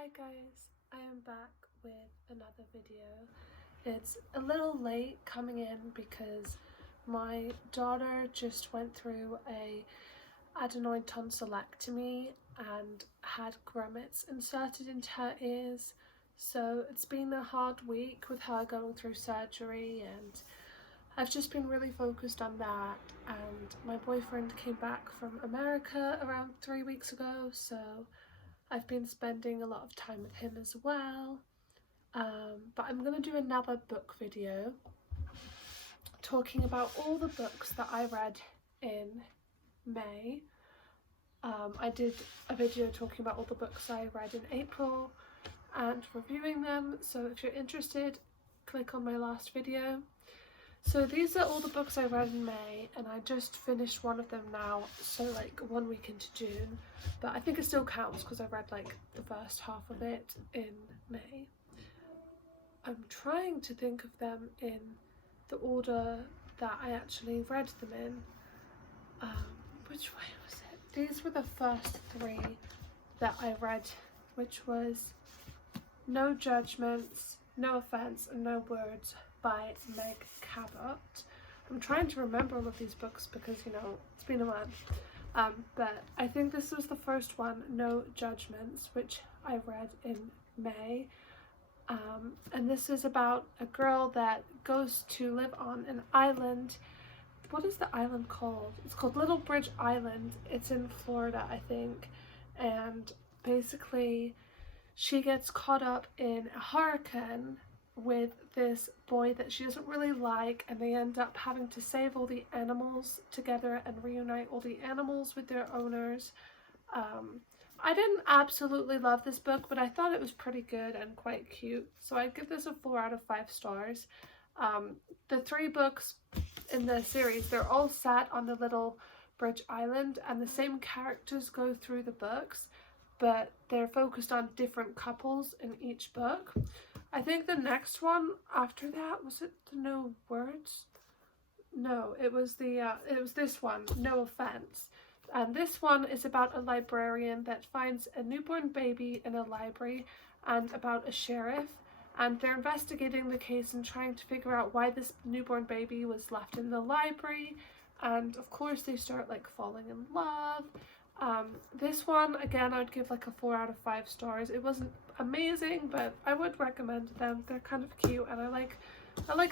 Hi guys, I am back with another video. It's a little late coming in because my daughter just went through a adenoid tonsillectomy and had grommets inserted into her ears. So it's been a hard week with her going through surgery, and I've just been really focused on that. And my boyfriend came back from America around 3 weeks ago, so I've been spending a lot of time with him as well. But I'm going to do another book video talking about all the books that I read in May. I did a video talking about all the books I read in April and reviewing them, so if you're interested, click on my last video. So these are all the books I read in May, and I just finished one of them now, so like 1 week into June, but I think it still counts because I read like the first half of it in May. I'm trying to think of them in the order that I actually read them in. Which way was it? These were the first 3 that I read, which was No Judgments, No Offense, and No Words by Meg Cabot. I'm trying to remember all of these books because, you know, it's been a month. But I think this was the first one, No Judgments, which I read in May. And this is about a girl that goes to live on an island. What is the island called? It's called Little Bridge Island. It's in Florida, I think. And basically she gets caught up in a hurricane with this boy that she doesn't really like, and they end up having to save all the animals together and reunite all the animals with their owners. I didn't absolutely love this book, but I thought it was pretty good and quite cute, so I'd give this a 4 out of 5 stars. The 3 books in the series, they're all set on the Little Bridge Island, and the same characters go through the books, but they're focused on different couples in each book. I think the next one after that, was it the No Words? No, it was this one, No Offense. And this one is about a librarian that finds a newborn baby in a library, and about a sheriff, and they're investigating the case and trying to figure out why this newborn baby was left in the library, and of course they start like falling in love. This one, again, I'd give like a 4 out of 5 stars. It wasn't amazing, but I would recommend them. They're kind of cute, and I like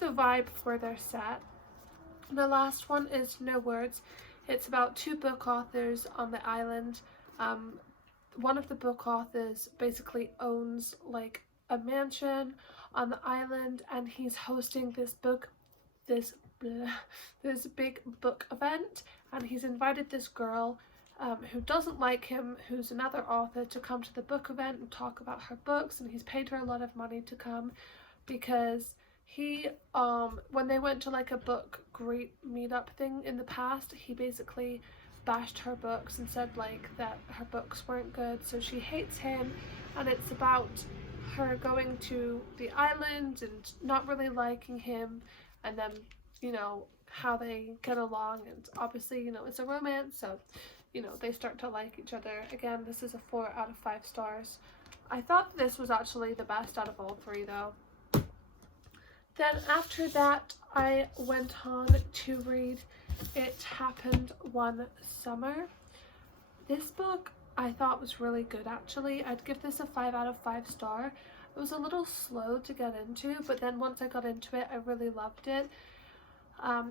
the vibe where they're set. The last one is No Words. It's about 2 book authors on the island. One of the book authors basically owns like a mansion on the island, and he's hosting this big book event, and he's invited this girl who doesn't like him, who's another author, to come to the book event and talk about her books, and he's paid her a lot of money to come because he when they went to like a book great meetup thing in the past, he basically bashed her books and said like that her books weren't good, so she hates him. And it's about her going to the island and not really liking him, and then, you know, how they get along, and obviously, you know, it's a romance, so, you know, they start to like each other. Again, this is a 4 out of 5 stars. I thought this was actually the best out of all 3 though. Then after that, I went on to read It Happened One Summer. This book I thought was really good actually. I'd give this a 5 out of 5 star. It was a little slow to get into, but then once I got into it, I really loved it.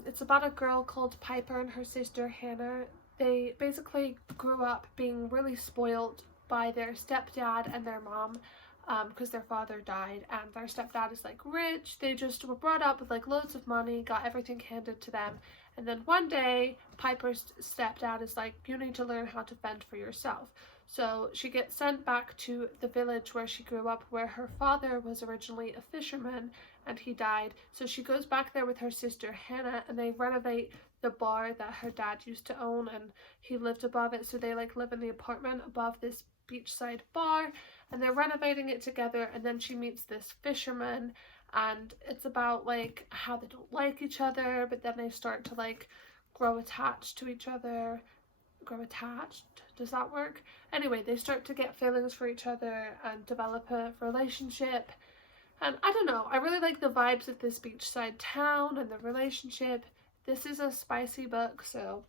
It's about a girl called Piper and her sister Hannah. They basically grew up being really spoiled by their stepdad and their mom, because their father died, and their stepdad is like rich. They just were brought up with like loads of money, got everything handed to them, and then one day Piper's stepdad is like, you need to learn how to fend for yourself. So she gets sent back to the village where she grew up, where her father was originally a fisherman and he died. So she goes back there with her sister Hannah, and they renovate the bar that her dad used to own, and he lived above it, so they like live in the apartment above this beachside bar, and they're renovating it together. And then she meets this fisherman, and it's about like how they don't like each other, but then they start to like grow attached to each other, grow attached Does that work? Anyway, they start to get feelings for each other and develop a relationship. And I don't know, I really like the vibes of this beachside town and the relationship. This is a spicy book, so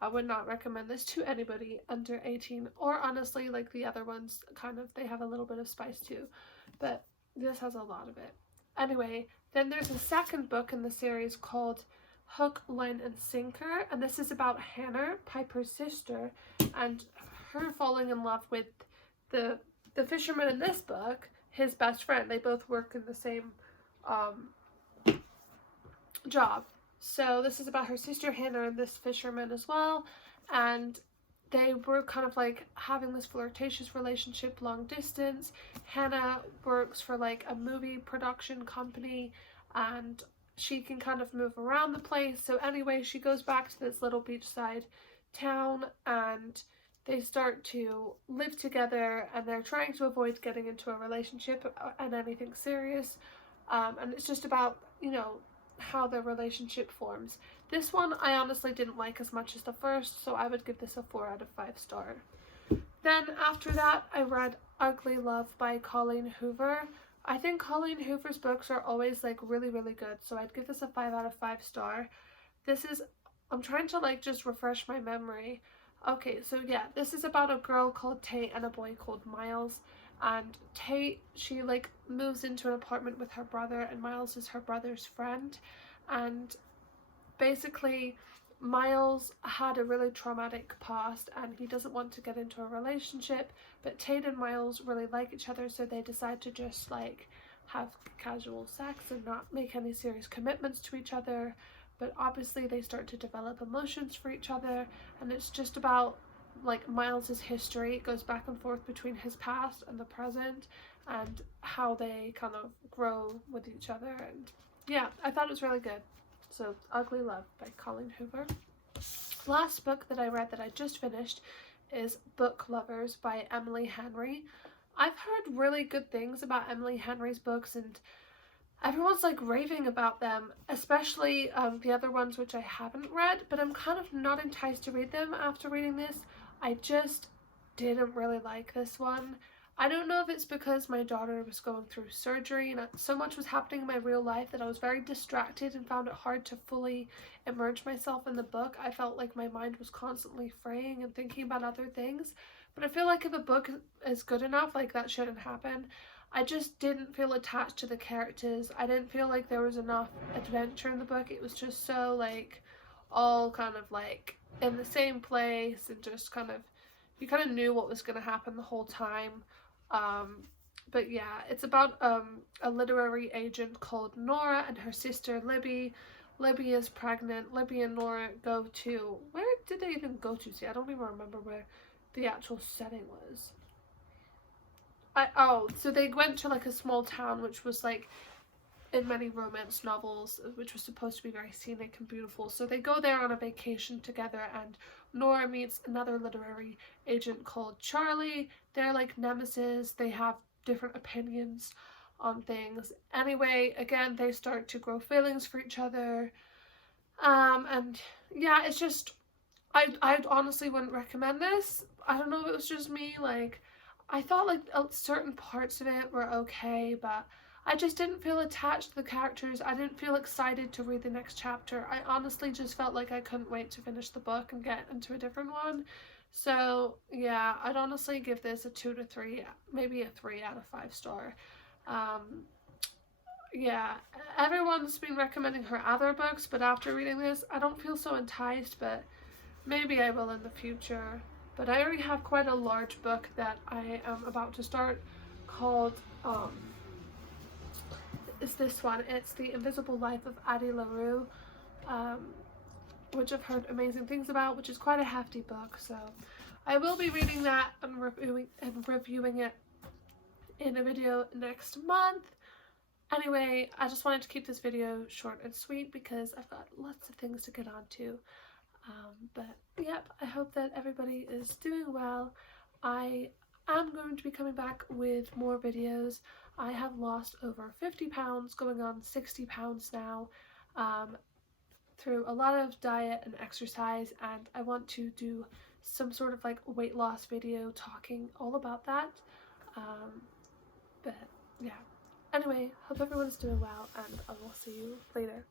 I would not recommend this to anybody under 18, or honestly, like the other ones, kind of, they have a little bit of spice too, but this has a lot of it. Anyway, then there's a second book in the series called Hook, Line and Sinker, and this is about Hannah, Piper's sister, and her falling in love with the fisherman in this book, his best friend. They both work in the same job. So this is about her sister Hannah and this fisherman as well, and they were kind of like having this flirtatious relationship long distance. Hannah works for like a movie production company and she can kind of move around the place. So anyway, she goes back to this little beachside town and they start to live together, and they're trying to avoid getting into a relationship and anything serious. And it's just about, you know, how their relationship forms. This one I honestly didn't like as much as the first, so I would give this a 4 out of 5 star. Then after that, I read Ugly Love by Colleen Hoover. I think Colleen Hoover's books are always like really good, so I'd give this a 5 out of 5 star. This is, I'm trying to like just refresh my memory. Okay, so yeah, this is about a girl called Tate and a boy called Miles. And Tate, she like moves into an apartment with her brother, and Miles is her brother's friend. And basically Miles had a really traumatic past and he doesn't want to get into a relationship, but Tate and Miles really like each other, so they decide to just like have casual sex and not make any serious commitments to each other. But obviously they start to develop emotions for each other, and it's just about like Miles's history. It goes back and forth between his past and the present and how they kind of grow with each other. And yeah, I thought it was really good. So Ugly Love by Colleen Hoover. Last book that I read that I just finished is Book Lovers by Emily Henry. I've heard really good things about Emily Henry's books, and everyone's like raving about them, especially the other ones which I haven't read, but I'm kind of not enticed to read them after reading this. I just didn't really like this one. I don't know if it's because my daughter was going through surgery and so much was happening in my real life that I was very distracted and found it hard to fully immerse myself in the book. I felt like my mind was constantly fraying and thinking about other things. But I feel like if a book is good enough, like that shouldn't happen. I just didn't feel attached to the characters. I didn't feel like there was enough adventure in the book. It was just so like all kind of like in the same place, and just kind of, you kind of knew what was going to happen the whole time. But yeah, it's about a literary agent called Nora and her sister Libby. Libby is pregnant. Libby and Nora go to, where did they even go to? See, I don't even remember where the actual setting was. So they went to like a small town which was like in many romance novels, which was supposed to be very scenic and beautiful. So they go there on a vacation together, and Nora meets another literary agent called Charlie. They're like nemesis. They have different opinions on things. Anyway, again, they start to grow feelings for each other. And yeah, it's just, I honestly wouldn't recommend this. I don't know if it was just me, like, I thought like certain parts of it were okay, but I just didn't feel attached to the characters. I didn't feel excited to read the next chapter. I honestly just felt like I couldn't wait to finish the book and get into a different one. So yeah, I'd honestly give this a 2 to 3, maybe a 3 out of 5 star. Yeah, everyone's been recommending her other books, but after reading this, I don't feel so enticed, but maybe I will in the future. But I already have quite a large book that I am about to start called, is this one. It's The Invisible Life of Addie LaRue, which I've heard amazing things about, which is quite a hefty book. So I will be reading that and reviewing it in a video next month. Anyway, I just wanted to keep this video short and sweet because I've got lots of things to get on to. But yep, I hope that everybody is doing well. I am going to be coming back with more videos. I have lost over 50 pounds, going on 60 pounds now, through a lot of diet and exercise, and I want to do some sort of like weight loss video talking all about that. But yeah, anyway, hope everyone's doing well, and I will see you later.